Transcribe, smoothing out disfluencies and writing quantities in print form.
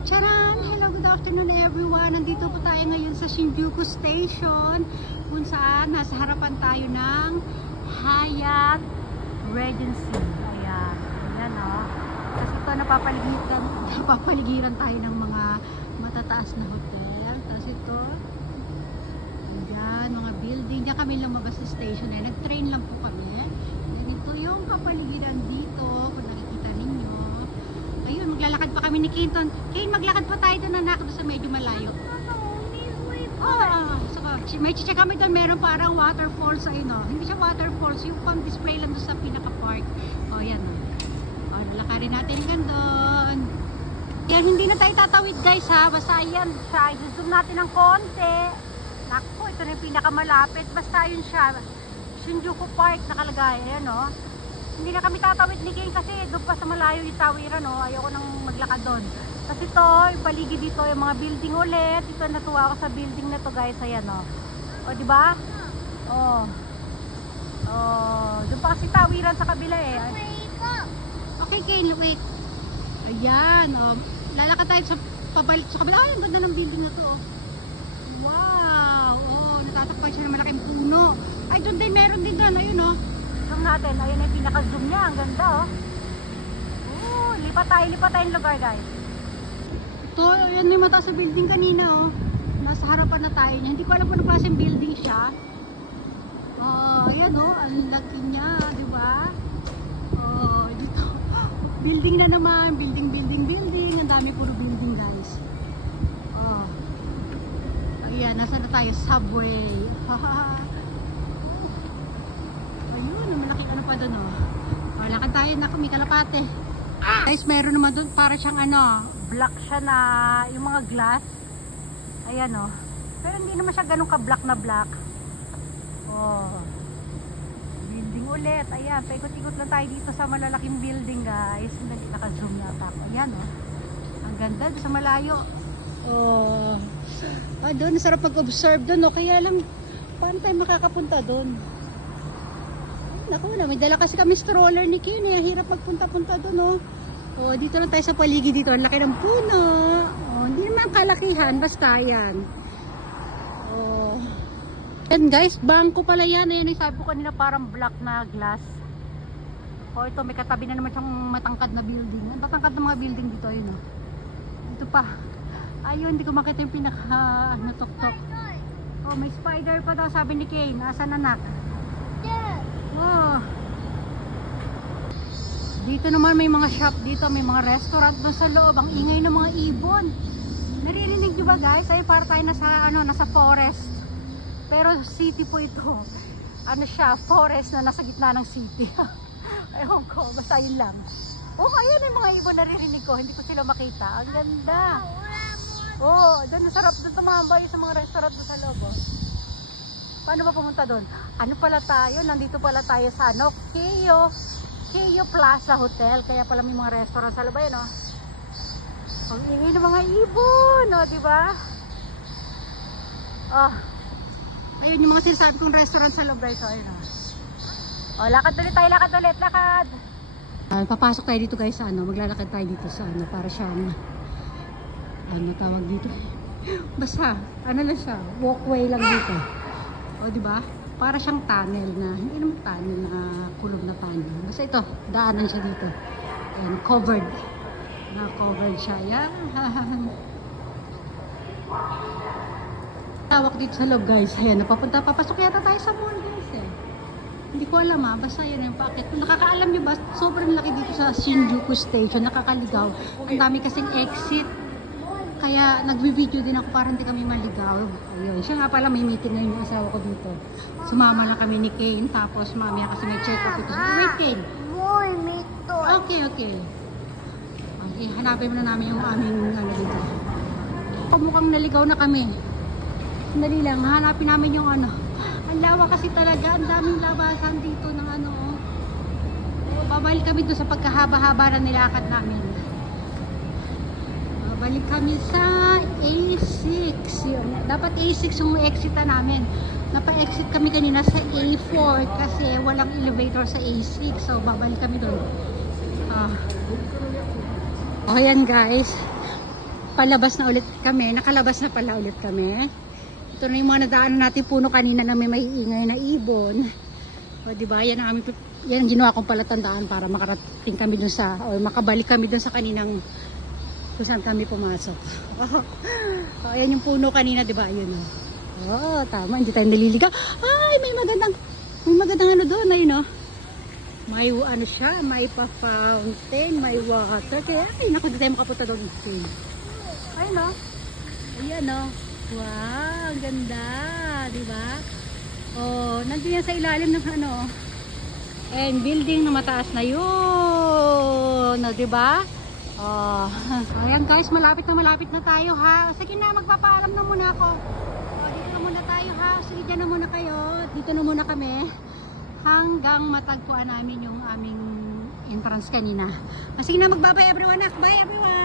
Charan! Hello, good afternoon everyone. Nandito po tayo ngayon sa Shinjuku Station kung saan nasa harapan tayo ng Hyatt Regency. Ayan. Ayan o. Kasi ito napapaligiran tayo ng mga matataas na hotel. Tapos ito, ayan, mga building. Diyan kami lumabas sa station. Nag-train lang po kami. Ganito yung kapaligiran dito. Kung nakikita ninyo. Ayun, maglalakad pa kami ni Kane. Kane, maglakad pa tayo doon, anak, doon sa medyo malayo. May chicha kami doon, meron parang waterfalls, ayun o. Hindi siya waterfalls, yung pang display lang doon sa pinaka-park. O, yan o. O, nalakarin natin yan doon. Yan, hindi na tayo tatawid guys ha. Basta yan siya. I-zoom natin ng konti. Naku, ito na yung pinakamalapit. Basta yun siya. Shinjuku Park nakalagay. Ayan o. Hindi na kami tatawid ni King kasi doon pa sa malayo yung tawiran o. Ayoko nang maglakad doon. Kasi ito, yung paligid dito, yung mga building ulit. Ito, natuwa ako sa building na to guys. Ayan o. O, diba? O. O. Doon pa kasi tawiran sa kabila eh. Okay, Kane, wait. Ayan o. Lalakad tayo sa pabalik sa kabila. Ay, ang ganda ng building na to o. Wow. O, natatakpan siya ng malaking puno. Ay, doon din, meron din doon. Ayun o. Zoom natin. Ayun yung pinaka-zoom niya. Ang ganda oh. Oh, lipat tayo yung lugar guys. Ito, yan yung mataas sa building kanina oh. Nasa harapan na tayo niya. Hindi ko alam kung anong klaseng building siya. Ayan oh, ang laki niya, di ba? Oh, dito. Building na naman, building. Ang dami puro building guys. Oh. Ayan, nasa na tayo? Subway. Pa doon oh. Lakad tayo na kami kalapate. Guys, meron naman doon para siyang ano, black siya na yung mga glass. Ayan oh. Pero hindi naman siya ganun ka-black na black. Oh. Building ulit. Ayan, paikot-ikot lang tayo dito sa malalaking building, guys. Naka-zoom yata ako. Ayan oh. Ang ganda doon sa malayo. Oh. Ah, doon sarap mag-observe doon oh. Kaya lang paano tayo makakapunta doon? Naku na, may dala kasi kami stroller ni Kenny. Hirap magpunta-punta doon, oh. O, dito lang tayo sa paligid dito. Ang laki ng puno. O, hindi naman kalakihan. Basta yan. O. Yan guys, bangko pala yan. Ayan, sabi ko kanina parang black na glass. O, ito may katabi na naman siyang matangkad na building. Ang matangkad na mga building dito, ayun, oh. Ito pa. Ayun, hindi ko makita yung pinaka natok-tok. O, may spider pa daw, sabi ni Kane. Asan anak? Oh. Dito naman may mga shop dito, may mga restaurant doon sa loob. Ang ingay ng mga ibon. Naririnig nyo ba guys? Ay para tayo nasa forest. Pero city po ito. Ano siya, forest na nasa gitna ng city. Ewan ko, basta yun lang. Oh, ayan yung mga ibon naririnig ko. Hindi ko sila makita. Ang ganda. Oh, doon sarap doon tumambay sa mga restaurant doon sa loob. Oh. Paano ba pumunta doon? Ano pala tayo? Nandito pala tayo sa ano? Keio Plaza Hotel. Kaya pala may mga restaurant sa labay, no? Ang ingay ng mga ibon, no? Diba? Oh. Ayun yung mga sinasabi kong restaurant sa labay. So, ayun, no? Oh, lakad ulit tayo, lakad. Papasok tayo dito guys sa ano. Maglalakad tayo dito sa ano. Para siyang ano tawag dito? Basta, ano lang siya. Walkway lang dito. O, diba? Para siyang tunnel na, hindi naman tunnel na kulog na tunnel. Basta ito, daanan siya dito. Ayan, covered. Na-covered siya. Ayan. Tawak dito sa loob, guys. Ayan, papasok yata tayo sa mall, guys. Eh. Hindi ko alam ha. Basta yan yung packet. Nakakaalam nyo ba? Sobrang laki dito sa Shinjuku Station. Nakakaligaw. Ang dami kasing exit. Kaya nagbi-video din ako para hindi kami maligaw. Ayun. Siya nga pala may meeting na yung asawa ko dito. Sumama lang kami ni Kane. Tapos mamaya kasi may check-up ito. Wait, Kane. Okay. Okay, hanapin mo na namin yung aming ano dito. Mukhang naligaw na kami. Sandali lang. Hanapin namin yung ano. Ang lawa kasi talaga. Ang daming labasan dito ng ano. Babalik kami doon sa pagkahaba-haba na nilakad namin. Balik kami sa A6. Dapat A6 yung exita namin. Napa-exit kami kanina sa A4 kasi walang elevator sa A6. So, babalik kami doon. Ayan guys. Palabas na ulit kami. Nakalabas na pala ulit kami. Ito na yung mga nadaanan natin puno kanina na may maiingay na ibon. O diba, yan ang ginawa kong palatandaan para makarating kami dun sa, o makabalik kami dun sa kaninang kung saan kami pumasok. O, ayan yung puno kanina, diba? Ayun o. Oh, tama, hindi tayo naliligaw. Ay, may magandang ano doon, ayun o. May ano siya, may pa-fountain, may water. Kaya, ay, naku, hindi tayo makapunta doon. Ayun o. Ayan o. Wow, ganda, di ba? Oh, nandiyan yan sa ilalim ng ano. And building na mataas na yun, di ba? Oh, ayan guys, malapit na tayo ha. Sige na, magpapaalam na muna ako. Oh, dito na muna tayo ha. Sige, dyan na muna kayo. Dito na muna kami. Hanggang matagpuan namin yung aming entrance kanina. Sige na, magbabay everyone. Bye everyone.